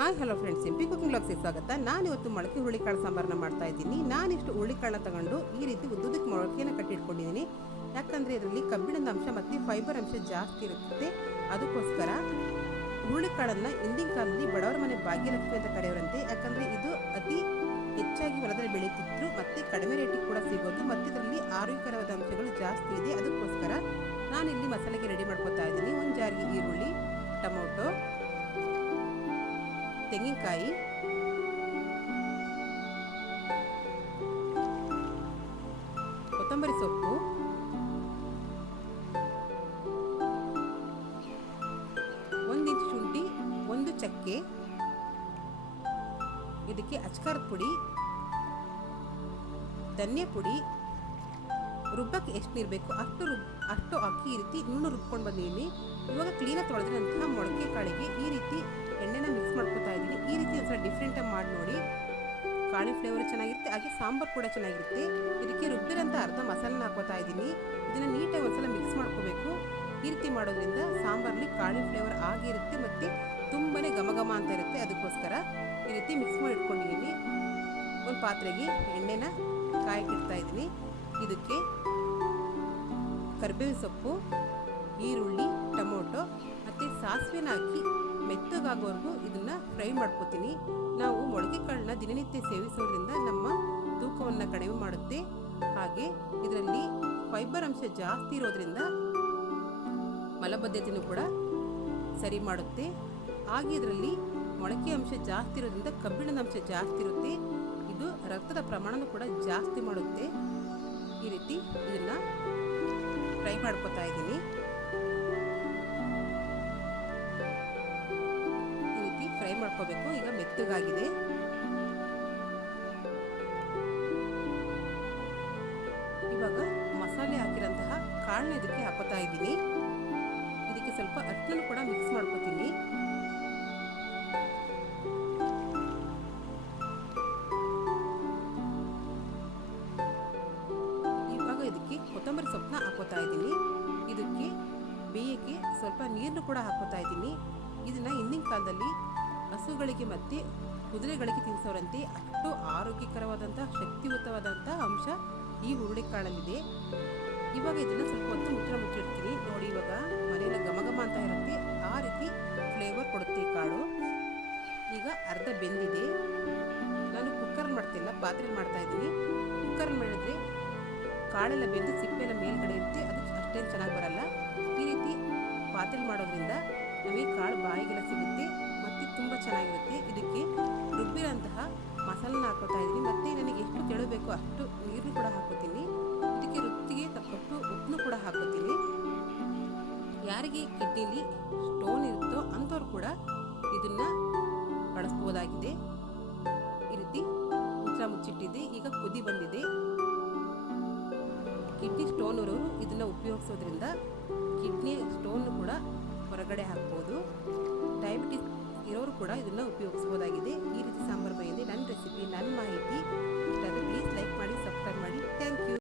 Hi hello friends, ಸಿಂಪಿ cooking ಬ್ಲಾಗ್ಸ್ಗೆ ಸ್ವಾಗತ. ನಾನಿವತ್ತು ಮೊಳಕೆ ಹುರುಳಿಕಾಳು ಸಾಂಬಾರನ್ನ ಮಾಡ್ತಾ ಇದ್ದೀನಿ. ನಾನಿಷ್ಟು ಹುರುಳಿಕಾಳನ್ನ ತಗೊಂಡು ಈ ರೀತಿ ಉದ್ದುದಕ್ಕೆ ಮೊಳಕೆಯನ್ನು ಕಟ್ಟಿಟ್ಕೊಂಡಿದ್ದೀನಿ. ಯಾಕಂದರೆ ಇದರಲ್ಲಿ ಕಬ್ಬಿಣದ ಅಂಶ ಮತ್ತು ಫೈಬರ್ ಅಂಶ ಜಾಸ್ತಿ ಇರುತ್ತೆ. ಅದಕ್ಕೋಸ್ಕರ ಹುರುಳಿಕಾಳನ್ನು ಹಿಂದಿನ ಕಾಲದಲ್ಲಿ ಬಡವರ ಮನೆ ಭಾಗ್ಯಲಕ್ಷ್ಮಿ ಅಂತ ಕರೆಯೋರಂತೆ. ಯಾಕಂದರೆ ಇದು ಅತಿ ಹೆಚ್ಚಾಗಿ ಹೊಲದಲ್ಲಿ ಬೆಳೀತಿದ್ರು ಮತ್ತು ಕಡಿಮೆ ರೇಟಿಗೆ ಕೂಡ ಸಿಗೋದು, ಮತ್ತು ಇದರಲ್ಲಿ ಆರೋಗ್ಯಕರವಾದ ಅಂಶಗಳು ಜಾಸ್ತಿ ಇದೆ. ಅದಕ್ಕೋಸ್ಕರ ನಾನಿಲ್ಲಿ ಮಸಾಲೆಗೆ ರೆಡಿ ಮಾಡ್ಕೊತಾ ಇದ್ದೀನಿ. ಒಂದು ಜಾರಿಗೆ ಈರುಳ್ಳಿ, ಟೊಮೊಟೊ, ತೆಂಗಿನಕಾಯಿ, ಕೊತ್ತಂಬರಿ ಸೊಪ್ಪು, ಒಂದು ಇಂಚು ಶುಂಠಿ, ಒಂದು ಚಕ್ಕೆ, ಇದಕ್ಕೆ ಅಚ್ಕಾರದ ಪುಡಿ, ಧನಿಯಾ ಪುಡಿ, ರುಬ್ಬಕ್ಕೆ ಎಷ್ಟು ನೀರು ಬೇಕು ಅಷ್ಟು ಹಾಕಿ ಈ ರೀತಿ ನುಣ್ಣು ರುಬ್ಕೊಂಡು ಬಂದಿದ್ದೀನಿ. ಇವಾಗ ಕ್ಲೀನಾಗಿ ತೊಳೆದಿರೋಂತಹ ಮೊಳಕೆ ಕಾಳಿಗೆ ಈ ರೀತಿ ಎಣ್ಣೆನ ಮಿಕ್ಸ್ ಮಾಡ್ಕೊತಾ ಇದ್ದೀನಿ. ಈ ರೀತಿ ಒಂದ್ಸಲ ಡಿಫ್ರೆಂಟಾಗಿ ಮಾಡಿ ನೋಡಿ. ಕಾಳಿನ ಫ್ಲೇವರ್ ಚೆನ್ನಾಗಿರುತ್ತೆ, ಹಾಗೆ ಸಾಂಬಾರು ಕೂಡ ಚೆನ್ನಾಗಿರುತ್ತೆ. ಇದಕ್ಕೆ ರುಬ್ಬಿರೋಂಥ ಅರ್ಧ ಮಸಾಲೆನ ಹಾಕೋತಾ ಇದ್ದೀನಿ. ಇದನ್ನು ನೀಟಾಗಿ ಒಂದ್ಸಲ ಮಿಕ್ಸ್ ಮಾಡ್ಕೋಬೇಕು. ಈ ರೀತಿ ಮಾಡೋದ್ರಿಂದ ಸಾಂಬಾರಲ್ಲಿ ಕಾಳಿನ ಫ್ಲೇವರ್ ಆಗಿರುತ್ತೆ ಮತ್ತು ತುಂಬಾ ಘಮ ಅಂತ ಇರುತ್ತೆ. ಅದಕ್ಕೋಸ್ಕರ ಈ ರೀತಿ ಮಿಕ್ಸ್ ಮಾಡಿ ಇಟ್ಕೊಂಡಿದ್ದೀನಿ. ಒಂದು ಪಾತ್ರೆಗೆ ಎಣ್ಣೆನ ಕಾಯಕ್ಕಿಡ್ತಾ ಇದ್ದೀನಿ. ಇದಕ್ಕೆ ಕರಿಬೇವಿನ ಸೊಪ್ಪು, ಈರುಳ್ಳಿ, ಟೊಮೊಟೊ ಮತ್ತು ಸಾಸಿವೆನ ಹಾಕಿ ಮೆತ್ತಗಾಗೋವರೆಗೂ ಇದನ್ನು ಫ್ರೈ ಮಾಡ್ಕೋತೀನಿ. ನಾವು ಮೊಳಕೆ ಕಾಳನ್ನ ದಿನನಿತ್ಯ ಸೇವಿಸೋದ್ರಿಂದ ನಮ್ಮ ತೂಕವನ್ನು ಕಡಿಮೆ ಮಾಡುತ್ತೆ. ಹಾಗೆ ಇದರಲ್ಲಿ ಫೈಬರ್ ಅಂಶ ಜಾಸ್ತಿ ಇರೋದ್ರಿಂದ ಮಲಬದ್ಧತೆಯೂ ಕೂಡ ಸರಿ ಮಾಡುತ್ತೆ. ಹಾಗೆ ಇದರಲ್ಲಿ ಮೊಳಕೆ ಅಂಶ ಜಾಸ್ತಿ ಇರೋದ್ರಿಂದ ಕಬ್ಬಿಣದ ಅಂಶ ಜಾಸ್ತಿ ಇರುತ್ತೆ. ಇದು ರಕ್ತದ ಪ್ರಮಾಣನೂ ಕೂಡ ಜಾಸ್ತಿ ಮಾಡುತ್ತೆ. ಈ ರೀತಿ ಇದನ್ನು ಫ್ರೈ ಮಾಡ್ಕೊತಾ ಇದ್ದೀನಿ. ಈ ರೀತಿ ಫ್ರೈ ಮಾಡ್ಕೋಬೇಕು. ಈಗ ಮೆತ್ತಗಾಗಿದೆ. ಇವಾಗ ಮಸಾಲೆ ಹಾಕಿರೋಂತಹ ಕಾಳನ್ನ ಇದಕ್ಕೆ ಹಾಕೋತಾ ಇದ್ದೀನಿ. ಇದಕ್ಕೆ ಸ್ವಲ್ಪ ಅರಿಶಿನ ಕೂಡ ಮಿಕ್ಸ್ ಮಾಡ್ಕೋತೀನಿ. ಇದಕ್ಕೆ ಕೊತ್ತಂಬರಿ ಸೊಪ್ಪನ್ನ ಹಾಕೋತಾ ಇದ್ದೀನಿ. ಇದಕ್ಕೆ ಬೇಯಕ್ಕೆ ಸ್ವಲ್ಪ ನೀರನ್ನು ಕೂಡ ಹಾಕೋತಾ ಇದ್ದೀನಿ. ಇದನ್ನು ಹಿಂದಿನ ಕಾಲದಲ್ಲಿ ಹಸುಗಳಿಗೆ ಮತ್ತು ಕುದುರೆಗಳಿಗೆ ತಿನ್ನಿಸೋರಂತೆ. ಅಷ್ಟು ಆರೋಗ್ಯಕರವಾದಂಥ ಶಕ್ತಿಯುತವಾದಂಥ ಅಂಶ ಈ ಹುರುಳಿಕಾಳಲ್ಲಿದೆ. ಇವಾಗ ಇದನ್ನು ಸ್ವಲ್ಪ ಹೊತ್ತು ಮುಚ್ಚಿಡ್ತೀನಿ. ನೋಡಿ, ಇವಾಗ ಮನೆಯಲ್ಲಿ ಘಮ ಅಂತ ಇರುತ್ತೆ. ಆ ರೀತಿ ಫ್ಲೇವರ್ ಕೊಡುತ್ತೆ ಕಾಳು. ಈಗ ಅರ್ಧ ಬೆಂದಿದೆ. ನಾನು ಕುಕ್ಕರ್ ಮಾಡ್ತಿಲ್ಲ, ಪಾತ್ರೆ ಮಾಡ್ತಾ ಇದ್ದೀನಿ. ಕುಕ್ಕರ್ ಮಾಡಿದ್ರೆ ಕಾಳೆಲ್ಲ ಬೆಂದು ಸಿಪ್ಪೆಲ್ಲ ಮೇಲ್ಗಡೆ ಇರುತ್ತೆ, ಅದು ಅಷ್ಟೇನು ಚೆನ್ನಾಗಿ ಬರಲ್ಲ. ಈ ರೀತಿ ಪಾತ್ರೆ ಮಾಡೋದ್ರಿಂದ ನಮಗೆ ಕಾಳು ಬಾಯಿಗೆಲ್ಲ ಸಿಗುತ್ತೆ ಮತ್ತು ತುಂಬ ಚೆನ್ನಾಗಿರುತ್ತೆ. ಇದಕ್ಕೆ ರುಬ್ಬಿರೋಂತಹ ಮಸಾಲನ್ನ ಹಾಕೋತಾ ಇದ್ದೀನಿ. ಮತ್ತು ನನಗೆ ಎಷ್ಟು ತೆಳು ಬೇಕೋ ಅಷ್ಟು ನೀರನ್ನು ಕೂಡ ಹಾಕೋತೀನಿ. ಇದಕ್ಕೆ ರುಚಿಗೆ ತಕ್ಕಷ್ಟು ಉಪ್ಪನ್ನು ಕೂಡ ಹಾಕೋತೀನಿ. ಯಾರಿಗೆ ಕಿಡ್ನಿಲಿ ಸ್ಟೋನ್ ಇರುತ್ತೋ ಅಂಥವ್ರು ಕೂಡ ಇದನ್ನು ಬಳಸ್ಬೋದಾಗಿದೆ. ಈ ರೀತಿ ಮುಚ್ಚಿಟ್ಟಿದ್ದೆ. ಈಗ ಕುದಿ ಬಂದಿದೆ. ಕಿಡ್ನಿ ಸ್ಟೋನ್ ಇರೋರು ಇದನ್ನು ಉಪಯೋಗಿಸೋದ್ರಿಂದ ಕಿಡ್ನಿ ಸ್ಟೋನ್ ಕೂಡ ಹೊರಗಡೆ ಹಾಕ್ಬೋದು. ಡಯಾಬಿಟಿಸ್ ಇರೋರು ಕೂಡ ಇದನ್ನು ಉಪಯೋಗಿಸ್ಬೋದಾಗಿದೆ. ಈ ರೀತಿ ಸಾಂಬಾರು ಬಂದಿದೆ. ನನ್ನ ರೆಸಿಪಿ, ನನ್ನ ಮಾಹಿತಿ ಇಷ್ಟ ಆದರೆ ಪ್ಲೀಸ್ ಲೈಕ್ ಮಾಡಿ, ಸಬ್ಸ್ಕ್ರೈಬ್ ಮಾಡಿ. Thank you.